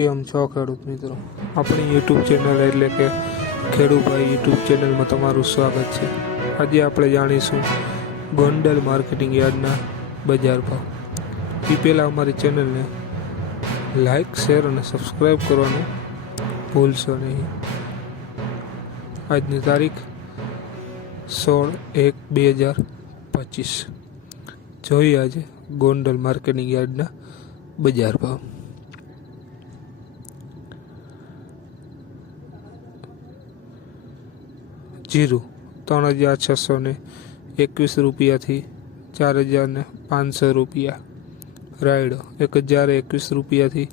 કેમ છો ખેડૂત મિત્રો? આપણી યુટ્યુબ ચેનલ એટલે કે ખેડૂભાઈ યુટ્યુબ ચેનલમાં તમારું સ્વાગત છે. આજે આપણે જાણીશું ગોંડલ માર્કેટિંગ યાર્ડના બજાર ભાવ. એ પહેલાં અમારી ચેનલને લાઈક શેર અને સબસ્ક્રાઈબ કરવાનું ભૂલશો નહીં. આજની તારીખ સોળ એક બે હજાર પચીસ. જોઈએ આજે ગોંડલ માર્કેટિંગ યાર્ડના બજાર ભાવ. જીરું ત્રણ હજાર છસો ને એકવીસ રૂપિયાથી ચાર હજાર ને પાંચસો રૂપિયા. રાયડો એક હજાર એકવીસ રૂપિયાથી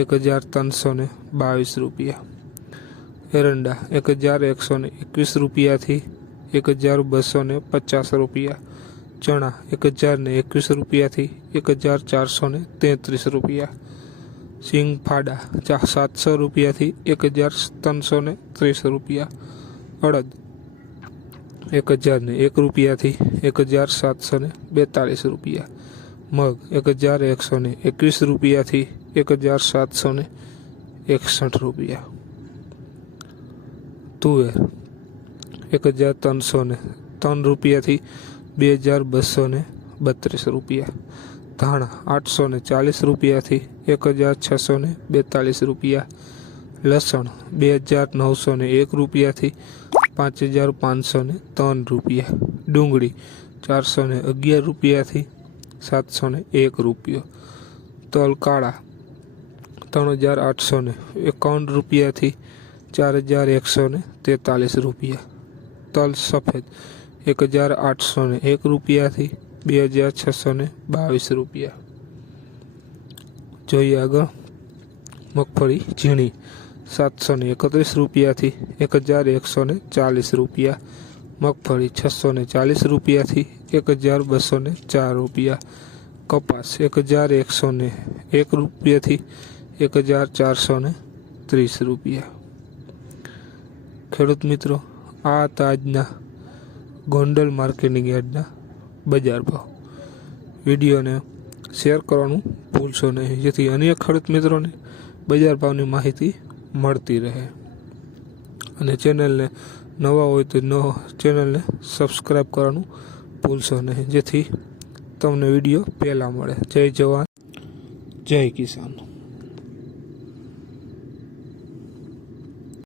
એક હજાર ત્રણસો ને બાવીસ રૂપિયા. એરંડા એક હજાર એકસો ને એકવીસ રૂપિયાથી એક હજાર બસો ને પચાસ રૂપિયા. ચણા એક હજાર ને એકવીસ રૂપિયાથી એક હજાર ચારસો ને તેત્રીસ રૂપિયા. સિંગ ફાડા ચા સાતસો રૂપિયાથી એક હજાર ત્રણસો ને ત્રીસ રૂપિયા. અડદ. એક હજાર ને એક રૂપિયાથી એક હજાર સાતસો ને બેતાળીસ રૂપિયા. મગ એક હજાર એકસો ને એકવીસ રૂપિયાથી એક હજાર સાતસો ને એકસઠ રૂપિયા. તુવેર એક હજાર ત્રણસો ને ત્રણ રૂપિયાથી બે હજાર બસો ને બત્રીસ રૂપિયા. ધાણા આઠસો ને ચાલીસ રૂપિયાથી એક હજાર છસો ને બેતાળીસ રૂપિયા. લસણ બે હજાર નવસો ને એક રૂપિયાથી પાંચ હજાર પાંચસો ને ત્રણ રૂપિયા. ડુંગળી ચારસો ને અગિયાર રૂપિયાથી સાતસો ને એક રૂપિયો. તલ કાળા ત્રણ હજાર આઠસો ને એકાવન રૂપિયાથી ચાર હજાર એકસો ને તેતાલીસ રૂપિયા. તલ સફેદ એક હજાર આઠસો ને એક રૂપિયાથી બે હજાર છસો ને બાવીસ રૂપિયા. જોઈએ આગળ મગફળી ઝીણી સાતસો ને એકત્રીસ રૂપિયાથી એક હજાર એકસો ને ચાલીસ રૂપિયા. મગફળી છસો ને ચાલીસ રૂપિયાથી એક હજાર બસો ને ચાર રૂપિયા. કપાસ એક હજાર એકસો ને એક રૂપિયાથી એક હજાર ચારસો ને ત્રીસ રૂપિયા. ખેડૂત મિત્રો, આ હતા આજના ગોંડલ માર્કેટિંગ યાર્ડના બજાર ભાવ. વિડીયોને શેર કરવાનું ભૂલશો નહીં. જેથી અન્ય ખેડૂત મિત્રોને બજાર ભાવની માહિતી મળતી રહે. અને ચેનલને નવા હોય તો ન ચેનલને સબસ્ક્રાઈબ કરવાનું ભૂલશો નહીં. જેથી તમને વીડિયો પહેલાં મળે. જય જવાન. જય કિસાન.